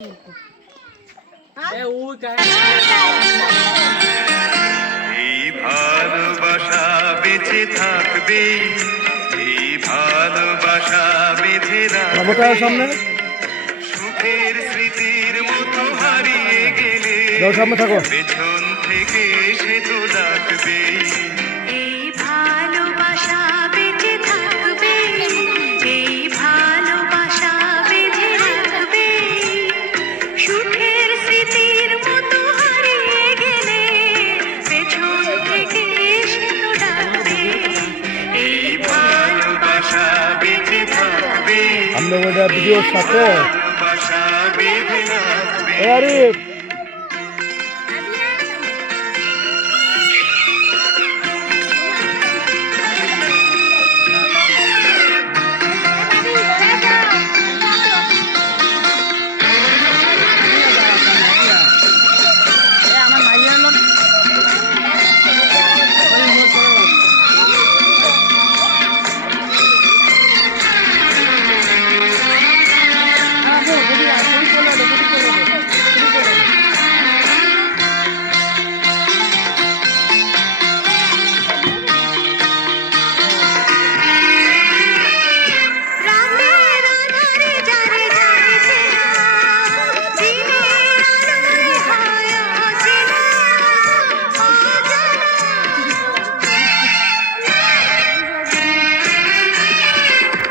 এই ভালোবাসা বেঁচে থাকবে, এই ভালোবাসা বেঁধে রাখবে। সুখের স্মৃতির মতো হারিয়ে গেলে পেছন থেকে সে তো ডাকবে। এই ভালোবাসা বেঁচে থাকবে, এই ভালোবাসা বেঁধে রাখবে। সুখের স্মৃতির মতো হারিয়ে গেলে পেছন থেকে সে তো ডাকবে। এই ভালোবাসা বেঁচে থাকবে, আমরা ভিডিওর সাথে ভালোবাসা বেঁধে রাখবে।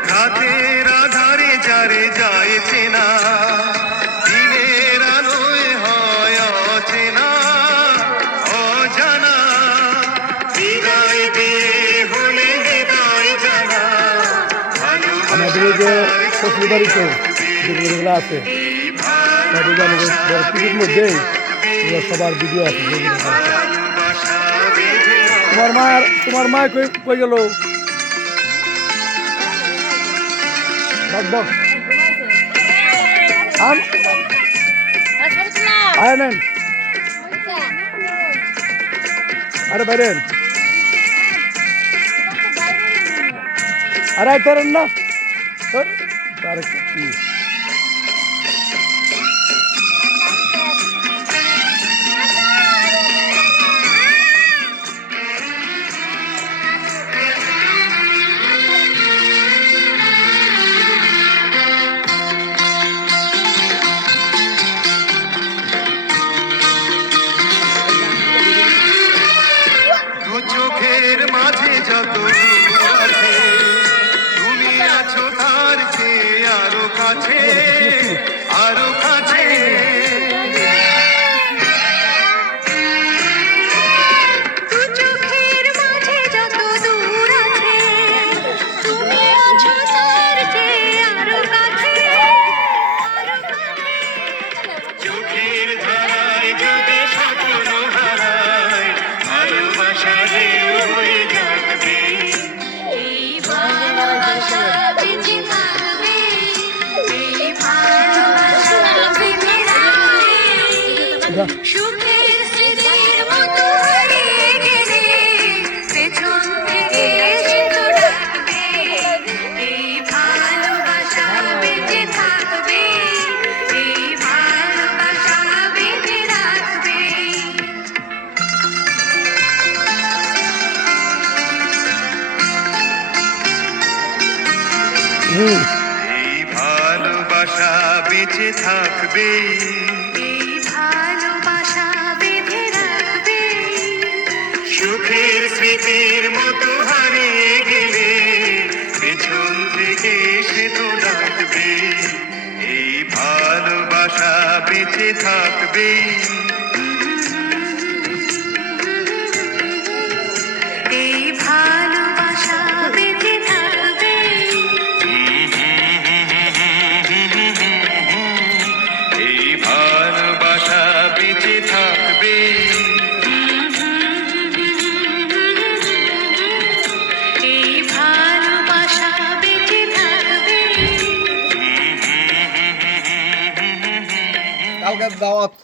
রাতের আধারে যারে যায় চেনা, দিনের আলোয় হয় অচেনা অজানা। হৃদয় দিয়ে হলে হৃদয় জানা, আমাদের এই যে শ্বশুরবাড়িতে যেগুলো আছে টিভির মধ্যেই সবার ভিডিও আছে। তোমার মা কই গেল? আরে বাইরেন, আরে আইতারেন না তার কি চোখের মাঝে যত আছে, তুমি আছো তার চেয়ে আরো কাছে, আরো কাছে। চোখের মাঝে যত দূর আছে, তুমি আছো তার চেয়ে আরো কাছে, আরো কাছে। চোখের ধারায় যদি স্বপ্ন হারায়, ভালোবাসা ঢেউ হয়ে যাবে। এই ভালোবাসা বেঁচে থাকবে, এই ভালোবাসা বেঁধে রাখবে। সুখের স্মৃতির মতো হারিয়ে গেলে পেছন থেকে সে তো ডাকবে। এই ভালোবাসা বেঁচে থাকবে, এই ভালোবাসা বেঁধে রাখবে। এই ভালোবাসা বেঁচে থাকবে, এই ভালোবাসা বেঁধে রাখবে। সুখের স্মৃতির মতো হারিয়ে গেলে পেছন থেকে সে তো ডাকবে। এই ভালোবাসা বেঁচে থাকবে, এই ভালোবাসা বেঁচে থাকবে, এই ভালোবাসা বেঁচে থাকবে। এই ভালোবাসা বেঁচে থাকবে। কালকে দাওয়াত।